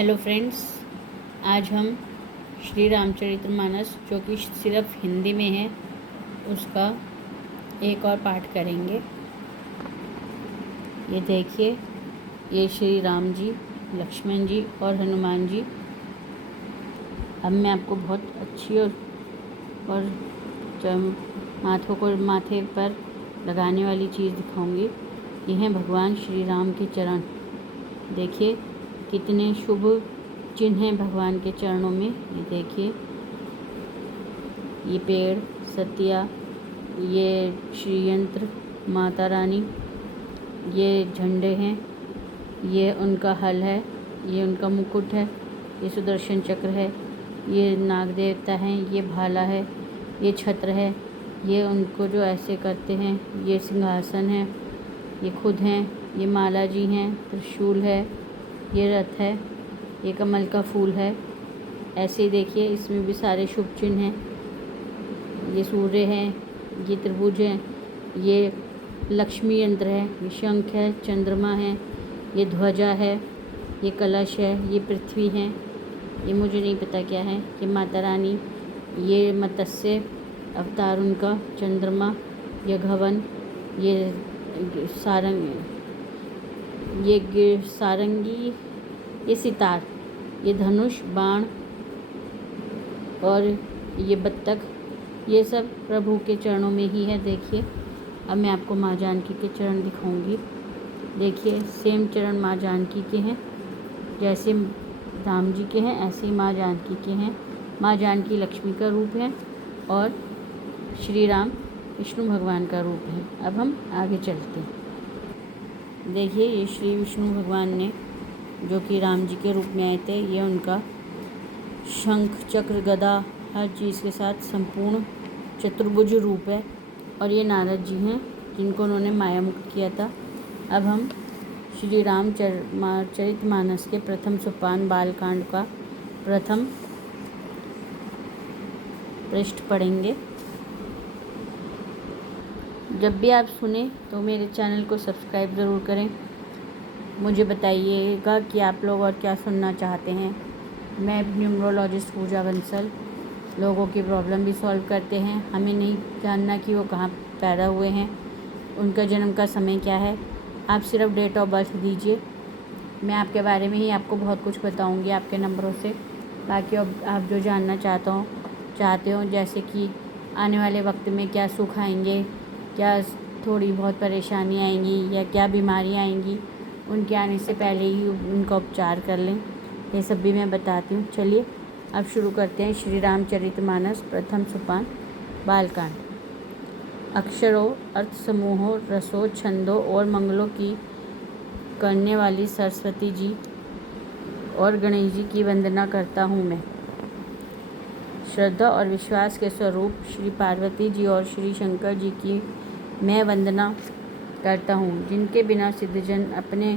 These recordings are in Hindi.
हेलो फ्रेंड्स, आज हम श्री रामचरितमानस जो कि सिर्फ हिंदी में है उसका एक और पाठ करेंगे। ये देखिए, ये श्री राम जी, लक्ष्मण जी और हनुमान जी। अब मैं आपको बहुत अच्छी और माथे पर लगाने वाली चीज़ दिखाऊंगी। ये हैं भगवान श्री राम के चरण। देखिए कितने शुभ चिन्ह हैं भगवान के चरणों में। ये देखिए, ये पेड़, सतिया, ये श्रीयंत्र, माता रानी, ये झंडे हैं, ये उनका हल है, ये उनका मुकुट है, ये सुदर्शन चक्र है, ये नाग देवता हैं, ये भाला है, ये छत्र है, ये उनको जो ऐसे करते हैं, ये सिंहासन है, ये खुद हैं, ये माला जी हैं, त्रिशूल है, ये रथ है, ये कमल का फूल है। ऐसे ही देखिए, इसमें भी सारे शुभ चिन्ह हैं। ये सूर्य है, ये त्रिभुज है, ये लक्ष्मी यंत्र है, ये शंख है, चंद्रमा है, ये ध्वजा है, ये कलश है, ये पृथ्वी है, ये मुझे नहीं पता क्या है, ये माता रानी, ये मत्स्य अवतार उनका, चंद्रमा, ये घवन, ये सारंगी, ये सितार, ये धनुष, बाण और ये बत्तख, ये सब प्रभु के चरणों में ही है। देखिए, अब मैं आपको माँ जानकी के चरण दिखाऊंगी। देखिए, सेम चरण माँ जानकी के हैं, जैसे राम जी के हैं ऐसे ही माँ जानकी के हैं। माँ जानकी लक्ष्मी का रूप है और श्री राम विष्णु भगवान का रूप है। अब हम आगे चलते हैं। देखिए, ये श्री विष्णु भगवान ने जो कि राम जी के रूप में आए थे, ये उनका शंख, चक्र, गदा हर चीज़ के साथ संपूर्ण चतुर्भुज रूप है। और ये नारद जी हैं जिनको उन्होंने माया मुक्त किया था। अब हम श्री रामचरितमानस के प्रथम सोपान बालकांड का प्रथम पृष्ठ पढ़ेंगे। जब भी आप सुने तो मेरे चैनल को सब्सक्राइब ज़रूर करें। मुझे बताइएगा कि आप लोग और क्या सुनना चाहते हैं। मैं न्यूमरोलॉजिस्ट पूजा बंसल लोगों की प्रॉब्लम भी सॉल्व करते हैं। हमें नहीं जानना कि वो कहाँ पैदा हुए हैं, उनका जन्म का समय क्या है। आप सिर्फ डेट ऑफ बर्थ दीजिए, मैं आपके बारे में ही आपको बहुत कुछ बताऊंगी आपके नंबरों से। बाकी आप जो जानना चाहते हो जैसे कि आने वाले वक्त में क्या सुख आएंगे, क्या थोड़ी बहुत परेशानी आएंगी या क्या बीमारियाँ आएंगी, उनके आने से पहले ही उनका उपचार कर लें, ये सब भी मैं बताती हूँ। चलिए अब शुरू करते हैं। श्री रामचरितमानस प्रथम सोपान बालकांड। अक्षरों, अर्थ समूहों, रसों, छंदों और मंगलों की करने वाली सरस्वती जी और गणेश जी की वंदना करता हूँ मैं। श्रद्धा और विश्वास के स्वरूप श्री पार्वती जी और श्री शंकर जी की मैं वंदना करता हूँ, जिनके बिना सिद्धजन अपने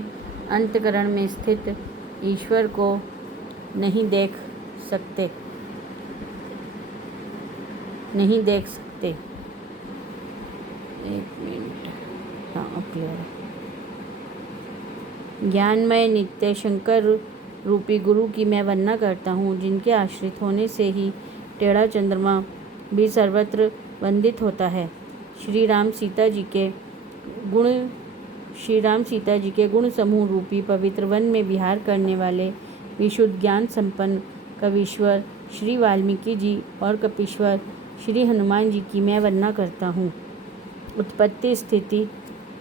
अंतःकरण में स्थित ईश्वर को नहीं देख सकते। एक मिनट, हाँ अब क्लियर है। ज्ञानमय नित्य शंकर रूपी गुरु की मैं वंदना करता हूँ, जिनके आश्रित होने से ही टेढ़ा चंद्रमा भी सर्वत्र वंदित होता है। श्री राम सीता जी के गुण समूह रूपी पवित्र वन में विहार करने वाले विशुद्ध ज्ञान संपन्न कवीश्वर श्री वाल्मीकि जी और कपीश्वर श्री हनुमान जी की मैं वंदना करता हूँ। उत्पत्ति, स्थिति,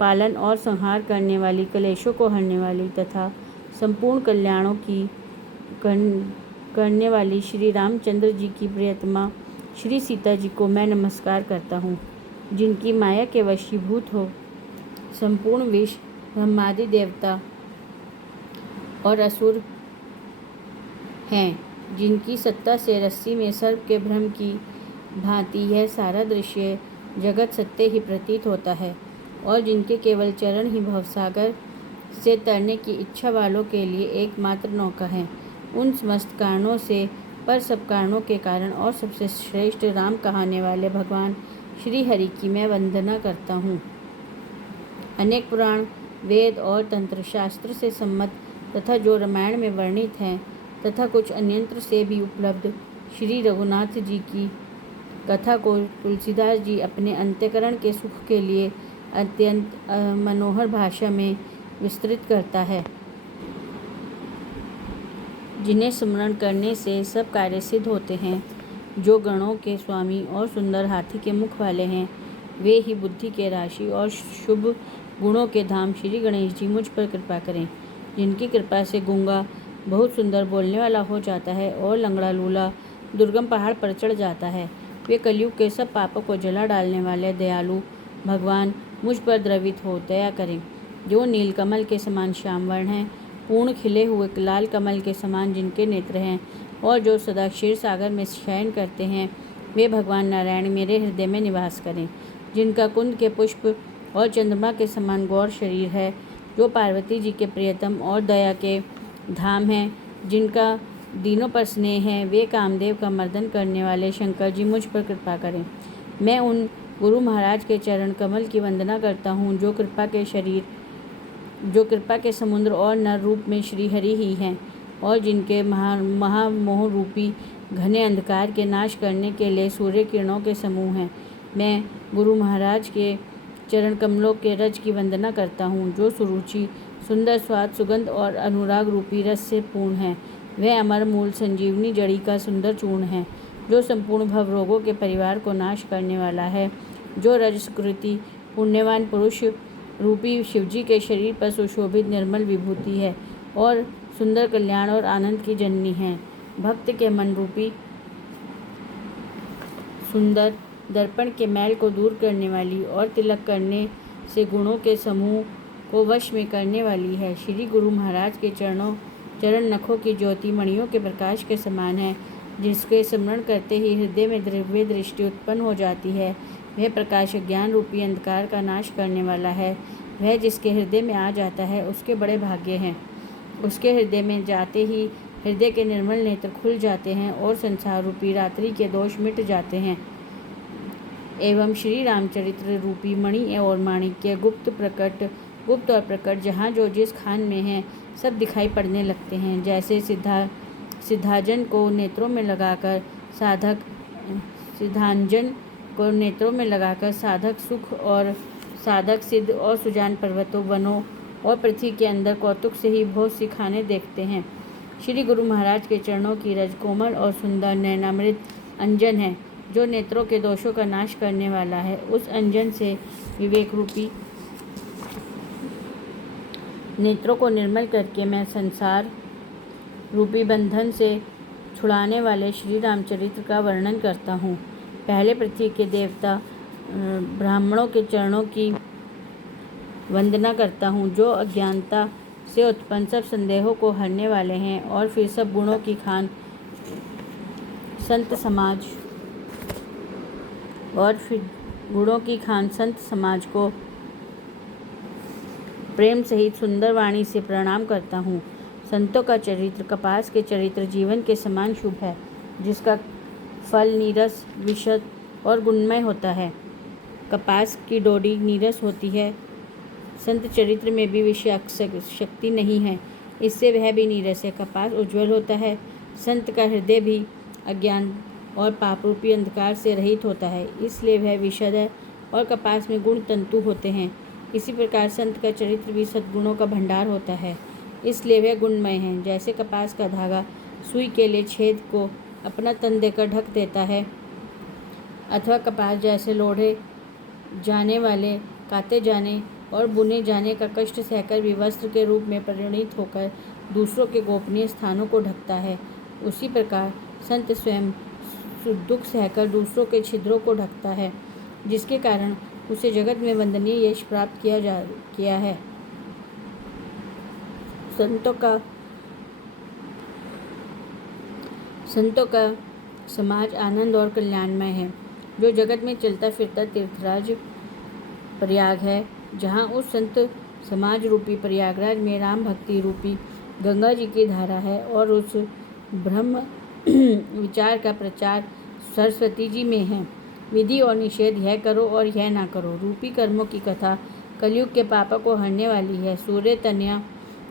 पालन और संहार करने वाली, कलेशों को हरने वाली तथा संपूर्ण कल्याणों की करने वाली श्री रामचंद्र जी की प्रियतमा श्री सीता जी को मैं नमस्कार करता हूँ, जिनकी माया के वशीभूत हो संपूर्ण विश्व, ब्रह्मादि देवता और असुर हैं, जिनकी सत्ता से रस्सी में सर्प के भ्रम की भांति यह सारा दृश्य जगत सत्य ही प्रतीत होता है, और जिनके केवल चरण ही भवसागर से तरने की इच्छा वालों के लिए एकमात्र नौका है। उन समस्त कारणों से पर सब कारणों के कारण और सबसे श्रेष्ठ राम कहाने वाले भगवान श्री हरि की मैं वंदना करता हूँ। अनेक पुराण, वेद और तंत्र शास्त्र से सम्मत तथा जो रामायण में वर्णित हैं तथा कुछ अन्यंत्र से भी उपलब्ध श्री रघुनाथ जी की कथा को तुलसीदास जी अपने अंत्यकरण के सुख के लिए अत्यंत मनोहर भाषा में विस्तृत करता है, जिन्हें स्मरण करने से सब कार्य सिद्ध होते हैं। जो गणों के स्वामी और सुंदर हाथी के मुख वाले हैं, वे ही बुद्धि के राशि और शुभ गुणों के धाम श्री गणेश जी मुझ पर कृपा करें, जिनकी कृपा से गूंगा बहुत सुंदर बोलने वाला हो जाता है और लंगड़ा लूला दुर्गम पहाड़ पर चढ़ जाता है। वे कलयुग के सब पापों को जला डालने वाले दयालु भगवान मुझ पर द्रवित हो दया करें। जो नीलकमल के समान श्याम वर्ण हैं, पूर्ण खिले हुए लाल कमल के समान जिनके नेत्र हैं और जो सदा क्षीर सागर में शयन करते हैं, वे भगवान नारायण मेरे हृदय में निवास करें। जिनका कुंद के पुष्प और चंद्रमा के समान गौर शरीर है, जो पार्वती जी के प्रियतम और दया के धाम हैं, जिनका दीनों पर स्नेह है, वे कामदेव का मर्दन करने वाले शंकर जी मुझ पर कृपा करें। मैं उन गुरु महाराज के चरण कमल की वंदना करता हूँ, जो कृपा के समुद्र और नर रूप में श्री हरि ही हैं और जिनके महामोह रूपी घने अंधकार के नाश करने के लिए सूर्य किरणों के समूह हैं। मैं गुरु महाराज के चरण कमलों के रज की वंदना करता हूँ, जो सुरुचि सुंदर स्वाद सुगंध और अनुराग रूपी रस से पूर्ण है। वह अमर मूल संजीवनी जड़ी का सुंदर चूर्ण है, जो संपूर्ण भव रोगों के परिवार को नाश करने वाला है। जो रजस्कृति पुण्यवान पुरुष रूपी शिवजी के शरीर पर सुशोभित निर्मल विभूति है और सुंदर कल्याण और आनंद की जननी है। भक्त के मन रूपी सुंदर दर्पण के मैल को दूर करने वाली और तिलक करने से गुणों के समूह को वश में करने वाली है। श्री गुरु महाराज के चरण नखों की ज्योति मणियों के प्रकाश के समान है, जिसके स्मरण करते ही हृदय में दिव्य दृष्टि उत्पन्न हो जाती है। वह प्रकाश ज्ञान रूपी अंधकार का नाश करने वाला है। वह जिसके हृदय में आ जाता है, उसके बड़े भाग्य हैं। उसके हृदय में जाते ही हृदय के निर्मल नेत्र खुल जाते हैं और संसार रूपी रात्रि के दोष मिट जाते हैं। एवं श्री रामचरित्र रूपी मणि और माणिक्य गुप्त और प्रकट जहाँ जो जिस खान में हैं, सब दिखाई पड़ने लगते हैं। जैसे सिद्धांजन को नेत्रों में लगाकर साधक सुख और साधक सिद्ध और सुजान पर्वतों वनों और पृथ्वी के अंदर कौतुक से ही बहुत सी खाने देखते हैं। श्री गुरु महाराज के चरणों की रज कोमल और सुंदर नैनामृत अंजन है, जो नेत्रों के दोषों का नाश करने वाला है। उस अंजन से विवेक रूपी नेत्रों को निर्मल करके मैं संसार रूपी बंधन से छुड़ाने वाले श्री रामचरित्र का वर्णन करता हूँ। पहले पृथ्वी के देवता ब्राह्मणों के चरणों की वंदना करता हूँ, जो अज्ञानता से उत्पन्न सब संदेहों को हरने वाले हैं, और फिर सब गुणों की खान संत समाज को प्रेम सहित सुंदर वाणी से प्रणाम करता हूँ। संतों का चरित्र कपास के चरित्र जीवन के समान शुभ है, जिसका फल नीरस विशद और गुणमय होता है। कपास की डोडी नीरस होती है, संत चरित्र में भी विषाक्त शक्ति नहीं है, इससे वह भी नीरस है। कपास उज्ज्वल होता है, संत का हृदय भी अज्ञान और पाप रूपी अंधकार से रहित होता है, इसलिए वह विशद है, और कपास में गुण तंतु होते हैं। इसी प्रकार संत का चरित्र भी सद्गुणों का भंडार होता है, इसलिए वह गुणमय है। जैसे कपास का धागा सुई के लिए छेद को अपना तन देकर ढक देता है, अथवा कपास जैसे लोढ़े जाने वाले काते जाने और बुने जाने का कष्ट सहकर भी वस्त्र के रूप में परिणित होकर दूसरों के गोपनीय स्थानों को ढकता है, उसी प्रकार संत स्वयं दुख सहकर दूसरों के छिद्रों को ढकता है, जिसके कारण उसे जगत में वंदनीय यश प्राप्त किया है। संतों का समाज आनंद और कल्याणमय है। जो जगत में चलता फिरता तीर्थराज प्रयाग है, जहाँ उस संत समाज रूपी प्रयागराज में राम भक्ति रूपी गंगा जी की धारा है, और उस ब्रह्म विचार का प्रचार सरस्वती जी में है। विधि और निषेध, यह करो और यह ना करो रूपी कर्मों की कथा कलयुग के पापों को हरने वाली है। सूर्य तनया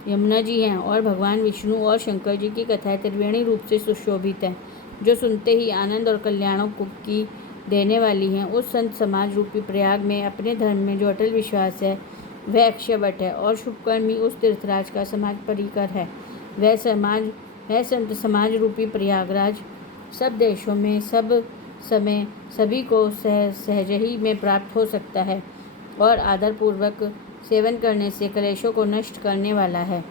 यमुना जी हैं और भगवान विष्णु और शंकर जी की कथाएं त्रिवेणी रूप से सुशोभित हैं, जो सुनते ही आनंद और कल्याणों की देने वाली हैं। उस संत समाज रूपी प्रयाग में अपने धर्म में जो अटल विश्वास है वह अक्षयवट है और शुभकर्मी उस तीर्थराज का समाज परिकर है। वह संत समाज रूपी प्रयागराज सब देशों में सब समय सभी को सहज ही में प्राप्त हो सकता है और आदरपूर्वक सेवन करने से कलेशों को नष्ट करने वाला है।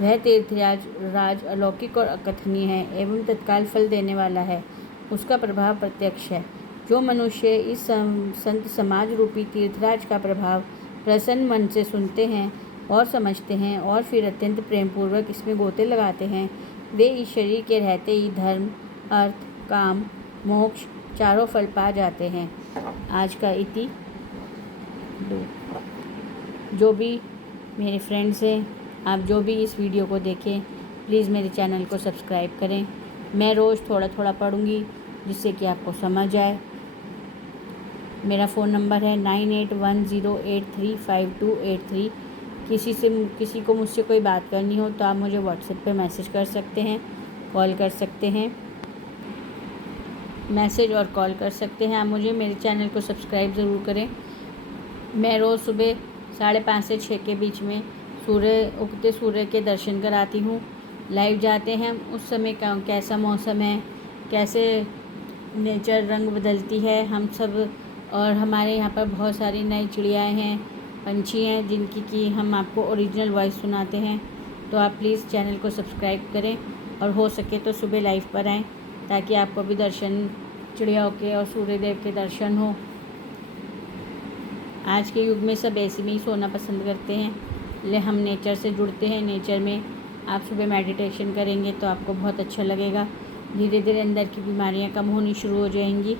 वह तीर्थराज अलौकिक और अकथनीय है एवं तत्काल फल देने वाला है। उसका प्रभाव प्रत्यक्ष है। जो मनुष्य इस संत समाज रूपी तीर्थराज का प्रभाव प्रसन्न मन से सुनते हैं और समझते हैं और फिर अत्यंत प्रेम पूर्वक इसमें गोते लगाते हैं, वे इस शरीर के रहते ही धर्म, अर्थ, काम, मोक्ष चारों फल पा जाते हैं। आज का इति। जो भी मेरे फ्रेंड्स हैं, आप जो भी इस वीडियो को देखें, प्लीज़ मेरे चैनल को सब्सक्राइब करें। मैं रोज़ थोड़ा थोड़ा पढ़ूँगी जिससे कि आपको समझ आए। मेरा फ़ोन नंबर है 9810835283। किसी को मुझसे कोई बात करनी हो तो आप मुझे व्हाट्सएप पे मैसेज कर सकते हैं, कॉल कर सकते हैं, मैसेज और कॉल कर सकते हैं। आप मुझे मेरे चैनल को सब्सक्राइब ज़रूर करें। मैं रोज़ सुबह 5:30 से 6 के बीच में उगते सूर्य के दर्शन कराती हूँ। लाइव जाते हैं, उस समय कैसा मौसम है, कैसे नेचर रंग बदलती है हम सब, और हमारे यहाँ पर बहुत सारी नई चिड़ियाएँ हैं, पंछी हैं जिनकी कि हम आपको ओरिजिनल वॉइस सुनाते हैं। तो आप प्लीज़ चैनल को सब्सक्राइब करें और हो सके तो सुबह लाइव पर आएँ ताकि आपको भी दर्शन चिड़ियाओं के और सूर्यदेव के दर्शन हो। आज के युग में सब ऐसे में ही सोना पसंद करते हैं, इसलिए हम नेचर से जुड़ते हैं। नेचर में आप सुबह मेडिटेशन करेंगे तो आपको बहुत अच्छा लगेगा। धीरे धीरे अंदर की बीमारियां कम होनी शुरू हो जाएंगी।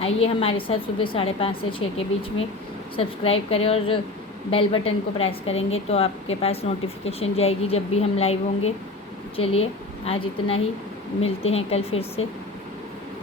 आइए हमारे साथ सुबह 5:30 से 6 के बीच में सब्सक्राइब करें और बेल बटन को प्रेस करेंगे तो आपके पास नोटिफिकेशन जाएगी जब भी हम लाइव होंगे। चलिए आज इतना ही, मिलते हैं कल फिर से।